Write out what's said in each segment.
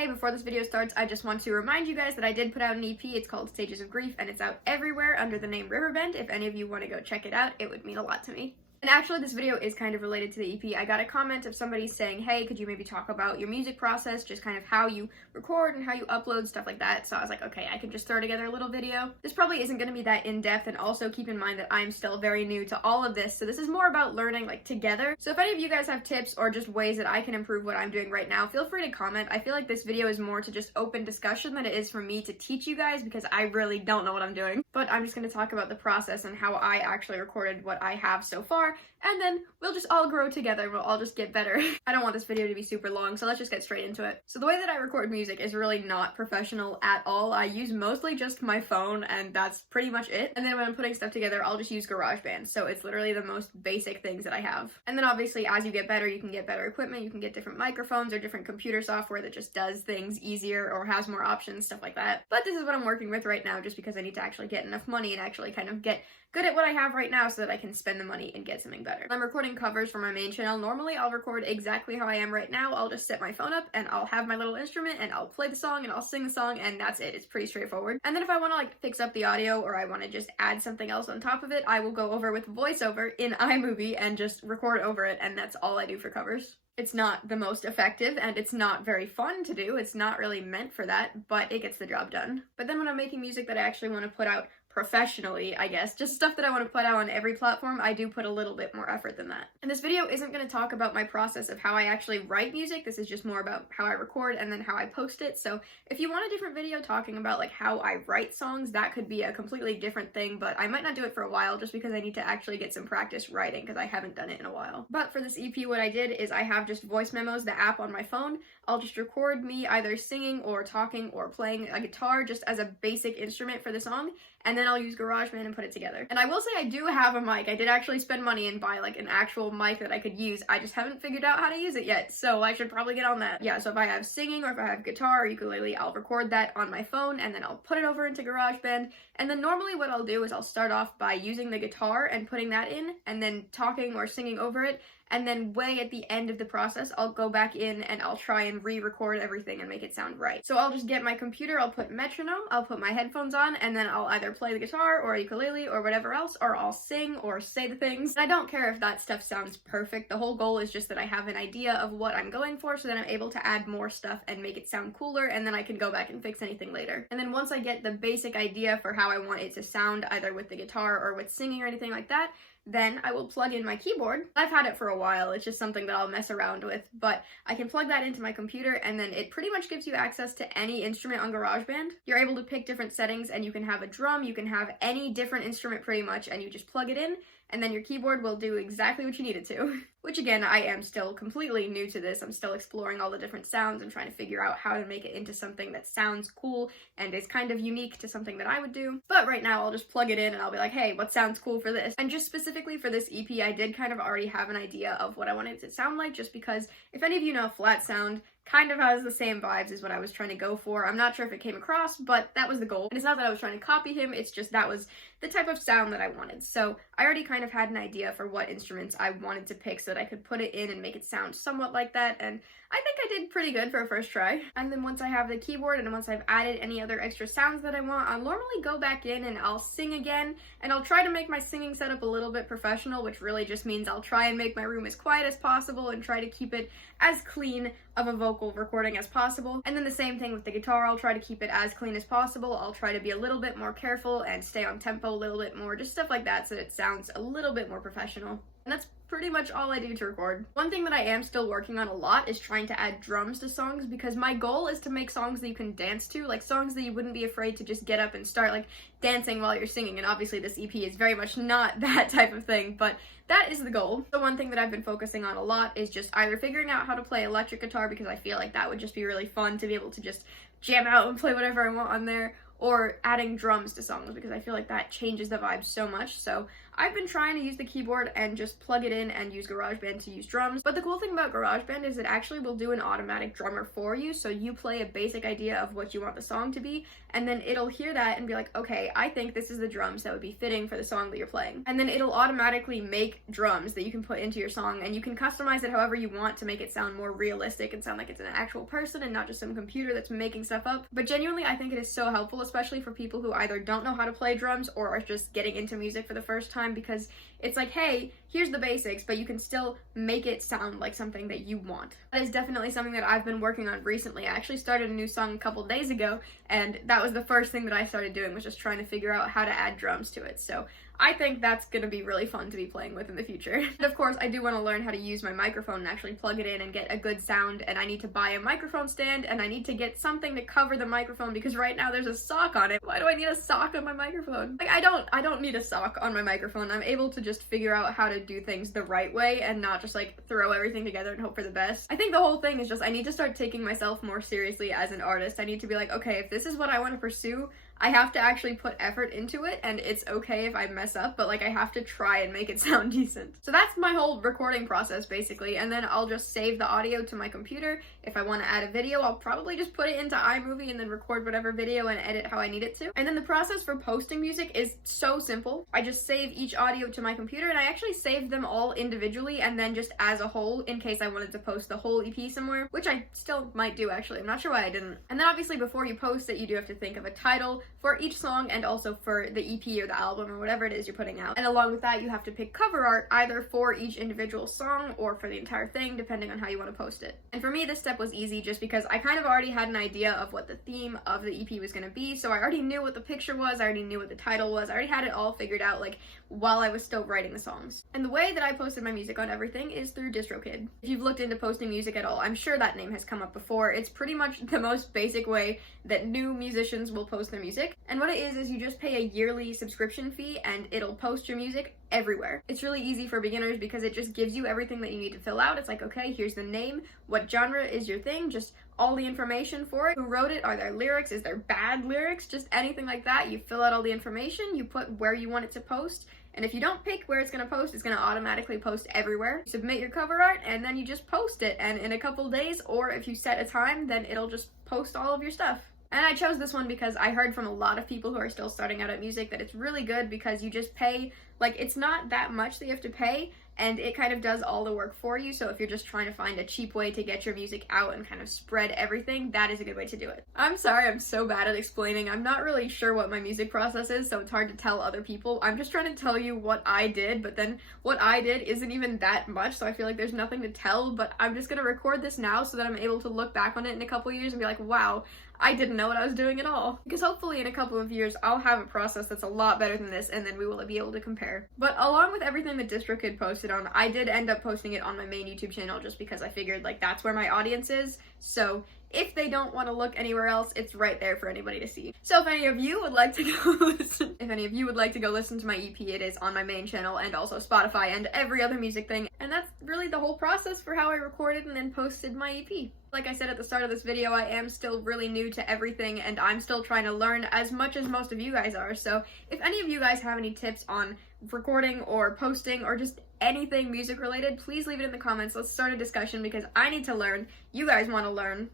Hey, before this video starts, I just want to remind you guys that I did put out an EP. It's called Stages of Grief, and it's out everywhere under the name Riverbend. If any of you want to go check it out, it would mean a lot to me. And actually, this video is kind of related to the EP. I got a comment of somebody saying, hey, could you maybe talk about your music process, just kind of how you record and how you upload, stuff like that. So I was like, okay, I can just throw together a little video. This probably isn't going to be that in-depth, and also keep in mind that I'm still very new to all of this, so this is more about learning, like, together. So if any of you guys have tips or just ways that I can improve what I'm doing right now, feel free to comment. I feel like this video is more to just open discussion than it is for me to teach you guys, because I really don't know what I'm doing. But I'm just going to talk about the process and how I actually recorded what I have so far, and then we'll just all grow together and we'll all just get better. I don't want this video to be super long, so let's just get straight into it. So the way that I record music is really not professional at all. I use mostly just my phone, and that's pretty much it. And then when I'm putting stuff together, I'll just use GarageBand. So it's literally the most basic things that I have. And then obviously, as you get better, you can get better equipment. You can get different microphones or different computer software that just does things easier or has more options, stuff like that. But this is what I'm working with right now, just because I need to actually get enough money and actually kind of get good at what I have right now so that I can spend the money and get something better. I'm recording covers for my main channel. Normally I'll record exactly how I am right now. I'll just set my phone up and I'll have my little instrument and I'll play the song and I'll sing the song, and that's it. It's pretty straightforward. And then if I want to like fix up the audio or I want to just add something else on top of it, I will go over with voiceover in iMovie and just record over it, and that's all I do for covers. It's not the most effective and it's not very fun to do. It's not really meant for that, but it gets the job done. But then when I'm making music that I actually want to put out professionally, I guess, just stuff that I want to put out on every platform, I do put a little bit more effort than that. And this video isn't going to talk about my process of how I actually write music. This is just more about how I record and then how I post it. So if you want a different video talking about like how I write songs, that could be a completely different thing, but I might not do it for a while just because I need to actually get some practice writing because I haven't done it in a while. But for this EP, what I did is I have just voice memos, the app on my phone. I'll just record me either singing or talking or playing a guitar just as a basic instrument for the song, and then I'll use GarageBand and put it together. And I will say I do have a mic. I did actually spend money and buy like an actual mic that I could use. I just haven't figured out how to use it yet, so I should probably get on that. Yeah, so if I have singing or if I have guitar or ukulele, I'll record that on my phone and then I'll put it over into GarageBand. And then normally what I'll do is I'll start off by using the guitar and putting that in, and then talking or singing over it. And then way at the end of the process, I'll go back in and I'll try and re-record everything and make it sound right. So I'll just get my computer, I'll put metronome, I'll put my headphones on, and then I'll either play the guitar or ukulele or whatever else, or I'll sing or say the things. And I don't care if that stuff sounds perfect. The whole goal is just that I have an idea of what I'm going for, so that I'm able to add more stuff and make it sound cooler, and then I can go back and fix anything later. And then once I get the basic idea for how I want it to sound, either with the guitar or with singing or anything like that, then I will plug in my keyboard. I've had it for a while, it's just something that I'll mess around with, but I can plug that into my computer, and then it pretty much gives you access to any instrument on GarageBand. You're able to pick different settings, and you can have a drum, you can have any different instrument pretty much, and you just plug it in, and then your keyboard will do exactly what you need it to. Which again, I am still completely new to this. I'm still exploring all the different sounds and trying to figure out how to make it into something that sounds cool and is kind of unique to something that I would do. But right now I'll just plug it in and I'll be like, hey, what sounds cool for this? And just specifically for this EP, I did kind of already have an idea of what I wanted it to sound like, just because if any of you know Flat Sound, kind of has the same vibes as what I was trying to go for. I'm not sure if it came across, but that was the goal. And it's not that I was trying to copy him, it's just that was the type of sound that I wanted. So I already kind of had an idea for what instruments I wanted to pick so that I could put it in and make it sound somewhat like that, and I think I did pretty good for a first try. And then once I have the keyboard and once I've added any other extra sounds that I want, I'll normally go back in and I'll sing again, and I'll try to make my singing setup a little bit professional, which really just means I'll try and make my room as quiet as possible and try to keep it as clean of a vocal recording as possible. And then the same thing with the guitar, I'll try to keep it as clean as possible. I'll try to be a little bit more careful and stay on tempo a little bit more, just stuff like that so it sounds a little bit more professional. And that's pretty much all I do to record. One thing that I am still working on a lot is trying to add drums to songs, because my goal is to make songs that you can dance to, like songs that you wouldn't be afraid to just get up and start like dancing while you're singing. And obviously this EP is very much not that type of thing, but that is the goal. The one thing that I've been focusing on a lot is just either figuring out how to play electric guitar, because I feel like that would just be really fun to be able to just jam out and play whatever I want on there, or adding drums to songs, because I feel like that changes the vibe so much. So I've been trying to use the keyboard and just plug it in and use GarageBand to use drums, but the cool thing about GarageBand is it actually will do an automatic drummer for you, so you play a basic idea of what you want the song to be, and then it'll hear that and be like, okay, I think this is the drums that would be fitting for the song that you're playing. And then it'll automatically make drums that you can put into your song, and you can customize it however you want to make it sound more realistic and sound like it's an actual person and not just some computer that's making stuff up. But genuinely, I think it is so helpful, especially for people who either don't know how to play drums or are just getting into music for the first time, because it's like, hey, here's the basics, but you can still make it sound like something that you want. That is definitely something that I've been working on recently. I actually started a new song a couple days ago, and that was the first thing that I started doing, was just trying to figure out how to add drums to it. So I think that's gonna be really fun to be playing with in the future. And of course, I do want to learn how to use my microphone and actually plug it in and get a good sound, and I need to buy a microphone stand, and I need to get something to cover the microphone, because right now there's a sock on it. Why do I need a sock on my microphone? Like, I don't need a sock on my microphone. I'm able to just figure out how to do things the right way and not just like throw everything together and hope for the best. I think the whole thing is just, I need to start taking myself more seriously as an artist. I need to be like, okay, if this is what I want to pursue, I have to actually put effort into it, and it's okay if I mess up, but like I have to try and make it sound decent. So that's my whole recording process basically, and then I'll just save the audio to my computer. If I want to add a video, I'll probably just put it into iMovie and then record whatever video and edit how I need it to. And then the process for posting music is so simple. I just save each audio to my computer, and I actually save them all individually and then just as a whole in case I wanted to post the whole EP somewhere, which I still might do actually. I'm not sure why I didn't. And then obviously before you post it, you do have to think of a title for each song and also for the EP or the album or whatever it is you're putting out. And along with that, you have to pick cover art either for each individual song or for the entire thing, depending on how you want to post it. And for me, this step was easy just because I kind of already had an idea of what the theme of the EP was going to be, so I already knew what the picture was, I already knew what the title was, I already had it all figured out like while I was still writing the songs. And the way that I posted my music on everything is through distrokid. If you've looked into posting music at all, I'm sure that name has come up before. It's pretty much the most basic way that new musicians will post their music. And what it is you just pay a yearly subscription fee and it'll post your music everywhere. It's really easy for beginners because it just gives you everything that you need to fill out. It's like, okay, here's the name, what genre is your thing, just all the information for it, who wrote it, are there lyrics, is there bad lyrics, just anything like that. You fill out all the information, you put where you want it to post, and if you don't pick where it's going to post, it's going to automatically post everywhere. You submit your cover art and then you just post it, and in a couple days, or if you set a time, then it'll just post all of your stuff. And I chose this one because I heard from a lot of people who are still starting out at music that it's really good because you just pay, like, it's not that much that you have to pay, and it kind of does all the work for you. So if you're just trying to find a cheap way to get your music out and kind of spread everything, that is a good way to do it. I'm sorry, I'm so bad at explaining. I'm not really sure what my music process is, so it's hard to tell other people. I'm just trying to tell you what I did, but then what I did isn't even that much, so I feel like there's nothing to tell, but I'm just gonna record this now so that I'm able to look back on it in a couple years and be like, wow, I didn't know what I was doing at all. Because hopefully in a couple of years, I'll have a process that's a lot better than this, and then we will be able to compare. But along with everything that DistroKid posted on, I did end up posting it on my main YouTube channel just because I figured, like, that's where my audience is. So if they don't want to look anywhere else, it's right there for anybody to see. So if any of you would like to go listen, to my EP, it is on my main channel and also Spotify and every other music thing. And that's really the whole process for how I recorded and then posted my EP. Like I said at the start of this video, I am still really new to everything and I'm still trying to learn as much as most of you guys are. So if any of you guys have any tips on recording or posting or just anything music related, please leave it in the comments. Let's start a discussion because I need to learn. You guys want to learn.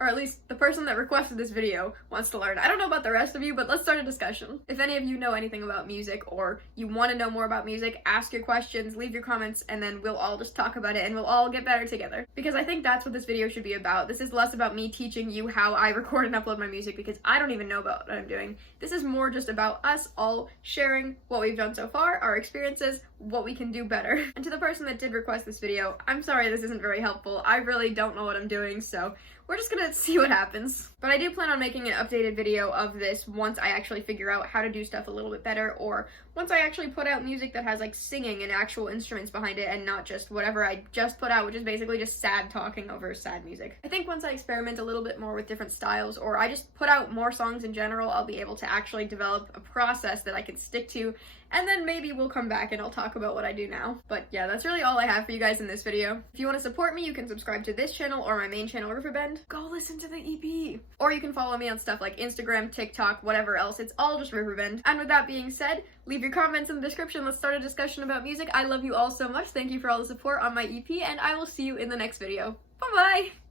Or at least the person that requested this video wants to learn. I don't know about the rest of you, but let's start a discussion. If any of you know anything about music or you want to know more about music, ask your questions, leave your comments, and then we'll all just talk about it and we'll all get better together. Because I think that's what this video should be about. This is less about me teaching you how I record and upload my music because I don't even know about what I'm doing. This is more just about us all sharing what we've done so far, our experiences, what we can do better. And to the person that did request this video, I'm sorry this isn't very helpful. I really don't know what I'm doing, so we're just gonna see what happens. But I do plan on making an updated video of this once I actually figure out how to do stuff a little bit better, or once I actually put out music that has like singing and actual instruments behind it and not just whatever I just put out, which is basically just sad talking over sad music. I think once I experiment a little bit more with different styles, or I just put out more songs in general, I'll be able to actually develop a process that I can stick to and then maybe we'll come back and I'll talk about what I do now. But yeah, that's really all I have for you guys in this video. If you want to support me, you can subscribe to this channel or my main channel, Riverbend. Go listen to the EP. Or you can follow me on stuff like Instagram, TikTok, whatever else. It's all just Riverbend. And with that being said, leave your comments in the description. Let's start a discussion about music. I love you all so much. Thank you for all the support on my EP, and I will see you in the next video. Bye-bye!